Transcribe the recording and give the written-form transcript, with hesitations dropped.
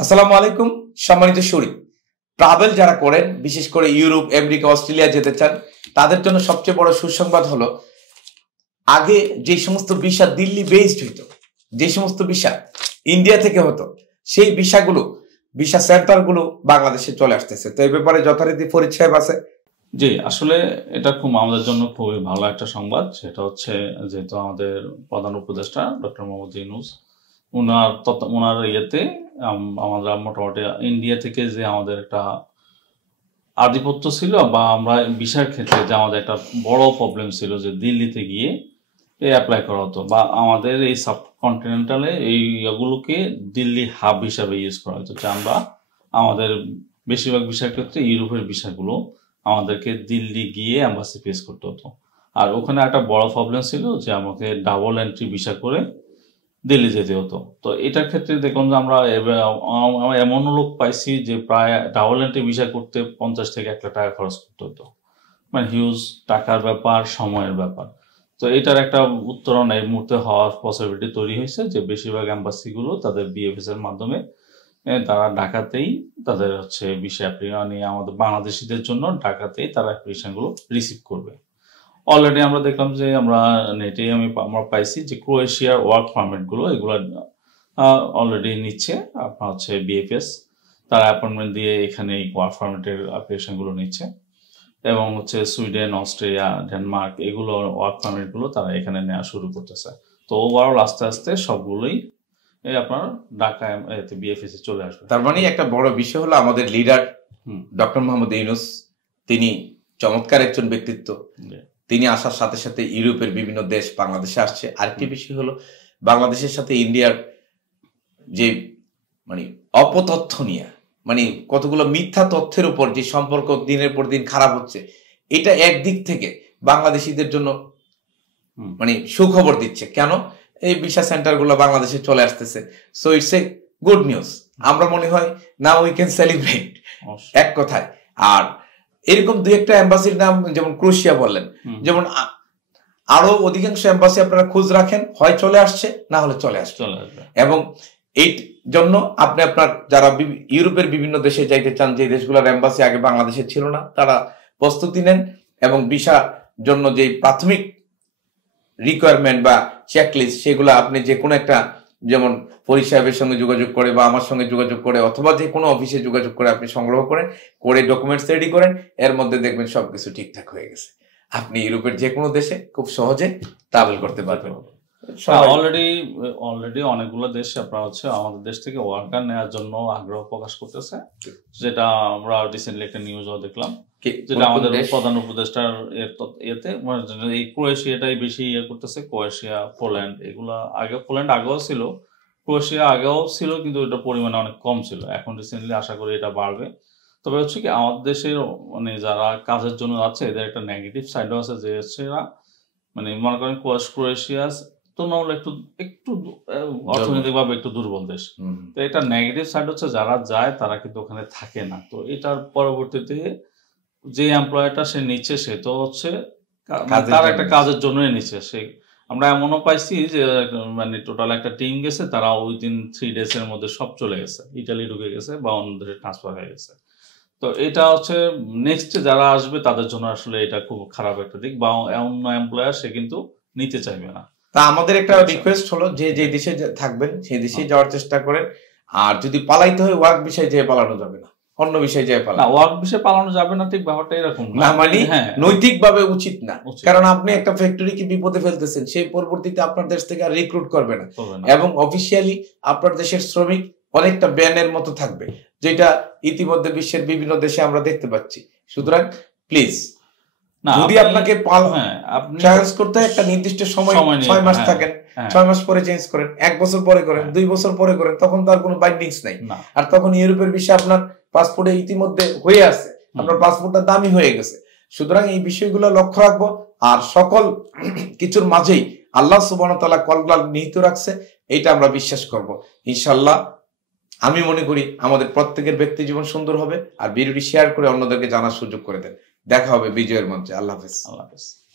আসসালামু আলাইকুম সম্মানিত সুরী। ট্রাভেল যারা করেন, বিশেষ করে ইউরোপ, আমেরিকা, অস্ট্রেলিয়া যেতে চান, তাদের জন্য সবচেয়ে বড় সুসংবাদ হলো আগে যে সমস্ত ভিসা দিল্লি বেসড হইতো, যে সমস্ত ভিসা ইন্ডিয়া থেকে হতো, সেই ভিসা সেন্টারগুলো বাংলাদেশে চলে আসতেছে। তো এই ব্যাপারে যথারীতি ফরিদ সাহেব আছে। জি, আসলে এটা আমাদের জন্য খুবই ভালো একটা সংবাদ। সেটা হচ্ছে যেহেতু আমাদের প্রধান উপদেষ্টা ডক্টর মোহাম্মদ ইউনূস ওনার ইয়েতে আমরা মোটামুটি ইন্ডিয়া থেকে যে আমাদের একটা আধিপত্য ছিল বা আমরা ভিসার ক্ষেত্রে যে আমাদের একটা বড় প্রবলেম ছিল যে দিল্লিতে গিয়ে অ্যাপ্লাই করা হতো বা আমাদের এই সাবকন্টিনেন্টালে এই ইয়েগুলোকে দিল্লি হাব হিসাবে ইউজ করা হতো, যে আমরা আমাদের বেশিরভাগ ভিসার ক্ষেত্রে ইউরোপের ভিসাগুলো আমাদেরকে দিল্লি গিয়ে অ্যাম্বাসি ফেস করতে হতো। আর ওখানে একটা বড় প্রবলেম ছিল যে আমাকে ডাবল এন্ট্রি ভিসা করে দিল্লি যেতে হতো। তো এটার ক্ষেত্রে দেখুন যে আমরা এমনও লোক পাইছি যে প্রায় ডাবল এন্ট্রি ভিসা করতে 50 থেকে 1 লাখ টাকা খরচ করতে হতো। মানে হিউজ টাকার ব্যাপার, সময়ের ব্যাপার। তো এটার একটা উত্তরণ এই মুহূর্তে হওয়ার পসিবিলিটি তৈরি হয়েছে যে বেশিরভাগ এম্বাসিগুলো তাদের বিএফএস এর মাধ্যমে তারা ঢাকাতেই তাদের হচ্ছে ভিসা অ্যাপ্লিকেশন নিয়ে আমাদের বাংলাদেশিদের জন্য ঢাকাতেই তারা অ্যাপ্লিকেশনগুলো রিসিভ করবে। অলরেডি আমরা দেখলাম যে আমরা নেটে আমরা পাইছি যে ক্রোয়েশিয়ার ওয়ার্ক পারমিটগুলো এগুলো অলরেডি নিচ্ছে আপনার হচ্ছে বিএফএস, তারা অ্যাপয়েন্টমেন্ট দিয়ে এখানে এই ওয়ার্ক পারমিটের অ্যাপ্লিকেশনগুলো নিচ্ছে এবং হচ্ছে সুইডেন, অস্ট্রেলিয়া, ডেনমার্ক এগুলো ওয়ার্ক পারমিটগুলো তারা এখানে নেওয়া শুরু করতেছে। তো ওভারঅল আস্তে আস্তে সবগুলোই আপনার ঢাকায় বিএফএস এ চলে আসবে। তার মানে একটা বড় বিষয় হলো আমাদের লিডার ডক্টর মোহাম্মদ ইউনূস, তিনি চমৎকার একজন ব্যক্তিত্ব। তিনি আসার সাথে সাথে ইউরোপের বিভিন্ন দেশ বাংলাদেশে আসছে। আরেকটি বিষয় হলো বাংলাদেশের সাথে ইন্ডিয়ার যে মানে অপতথ্য নিয়ে, মানে কতগুলো মিথ্যা তথ্যের উপর যে সম্পর্ক দিনের পর দিন খারাপ হচ্ছে, এটা একদিক থেকে বাংলাদেশিদের জন্য মানে সুখবর দিচ্ছে। কেন? এই ভিসা সেন্টারগুলো বাংলাদেশে চলে আসতেছে। So it's a good news. আমরা মনে হয় নাও উই ক্যান সেলিব্রেট এক কথায়। আর এরকম দুই একটা এম্বাসির নাম যেমন ক্রোয়েশিয়া বললেন, যেমন আরো অধিকাংশ এম্বাসি আপনারা খোঁজ রাখেন, হয় চলে আসছে না হলে চলে আসছে। এবং এই জন্য আপনি আপনার যারা ইউরোপের বিভিন্ন দেশে যাইতে চান, যে দেশগুলোর এম্বাসি আগে বাংলাদেশে ছিল না, তারা প্রস্তুতি নেন এবং ভিসা জন্য যে প্রাথমিক রিকোয়ারমেন্ট বা চেকলিস্ট সেগুলো আপনি যে কোনো একটা, যেমন পরিষেবের সঙ্গে যোগাযোগ করে বা আমার সঙ্গে যোগাযোগ করে অথবা যে কোনো অফিসে যোগাযোগ করে আপনি সংগ্রহ করেন, করে ডকুমেন্টস রেডি করেন, এর মধ্যে দেখবেন সবকিছু ঠিকঠাক হয়ে গেছে। আপনি ইউরোপের যে কোনো দেশে খুব সহজে ট্রাভেল করতে পারবেন। অলরেডি অনেকগুলো দেশ আপনার হচ্ছে আমাদের দেশ থেকে ওয়ার্কার নেওয়ার জন্য আগ্রহ প্রকাশ করতেছে, যেটা আমরা রিসেন্টলি একটা নিউজও দেখলাম, যেটা আমাদের প্রধান উপদেষ্টার ইয়েতে এই ক্রোয়েশিয়াটাই বেশি ইয়ে করতেছে। ক্রোয়েশিয়া, পোল্যান্ড, এগুলা পোল্যান্ড আগেও ছিল, ক্রোয়েশিয়া আগেও ছিল, কিন্তু এটা পরিমাণে অনেক কম ছিল। এখন রিসেন্টলি আশা করি এটা বাড়বে। তবে হচ্ছে কি আমাদের দেশের মানে যারা কাজের জন্য যাচ্ছে এদের একটা নেগেটিভ সাইডও আছে, যে হচ্ছে মানে মনে করেন ক্রোয়েশিয়া তুলনামূলক একটু অর্থনৈতিকভাবে একটু দুর্বল দেশ। তো এটা নেগেটিভ সাইড হচ্ছে যারা যায় তারা কিন্তু ওখানে থাকে না। তো এটার পরবর্তীতে যে এমপ্লয়ারটা সে নিচ্ছে সে তো হচ্ছে তার একটা কাজের জন্যই নিচ্ছে। সে আমরা এমনও পাইছি যে মানে টোটাল একটা টিম গেছে, তারা উইদিন 3 days এর মধ্যে সব চলে গেছে, ইটালি ঢুকে গেছে বা অন্য দেশে ট্রান্সফার হয়ে গেছে। তো এটা হচ্ছে নেক্সট যারা আসবে তাদের জন্য আসলে এটা খুব খারাপ একটা দিক, বা অন্য এমপ্লয়ার সে কিন্তু নিতে চাইবে না। তা আমাদের একটা রিকোয়েস্ট হলো যে যে দেশে থাকবেন সেই দেশে যাওয়ার চেষ্টা করেন। আর যদি পালাইতে হয় ওয়ার্ক বিষয়ে যেয়ে পালানো যাবে না, অন্য বিষয়ে যেয়ে পালানো। ওয়ার্ক বিষয়ে পালানো যাবে না, ঠিক ব্যাপারটা এরকম না, মানে নৈতিকভাবে উচিত না। কারণ আপনি একটা ফ্যাক্টরিকে বিপদে ফেলতেছেন, সেই পরবর্তীতে আপনার দেশ থেকে আর রিক্রুট করবে না, এবং অফিসিয়ালি আপনার দেশের শ্রমিক অনেকটা ব্যানের মতো থাকবে, যেটা ইতিমধ্যে বিশ্বের বিভিন্ন দেশে আমরা দেখতে পাচ্ছি। সুতরাং প্লিজ, যদি আপনাকে চেঞ্জ করতে হয় একটা নির্দিষ্ট সময় 6 মাস থাকেন, 6 মাস পরে চেঞ্জ করেন, 1 বছর পরে করেন, 2 বছর পরে করেন, তখন তো আর কোনো বাইন্ডিংস নাই। আর তখন ইউরোপের বিষয় আপনার পাসপোর্টে ইতিমধ্যে হয়ে আছে, আপনার পাসপোর্টটা দামি হয়ে গেছে। সুতরাং এই বিষয়গুলো লক্ষ্য রাখবো। আর সকল কিছুর মাঝেই আল্লাহ সুবহানাহু ওয়া তাআলা কল্যাণ নিহিত রাখছে, এইটা আমরা বিশ্বাস করব ইনশাআল্লাহ। আমি মনে করি আমাদের প্রত্যেকের ব্যক্তি জীবন সুন্দর হবে। আর ভিডিওটি শেয়ার করে অন্যদেরকে জানার সুযোগ করে দেন। দেখা হবে বিজয়ের মঞ্চে। আল্লাহ হাফেজ।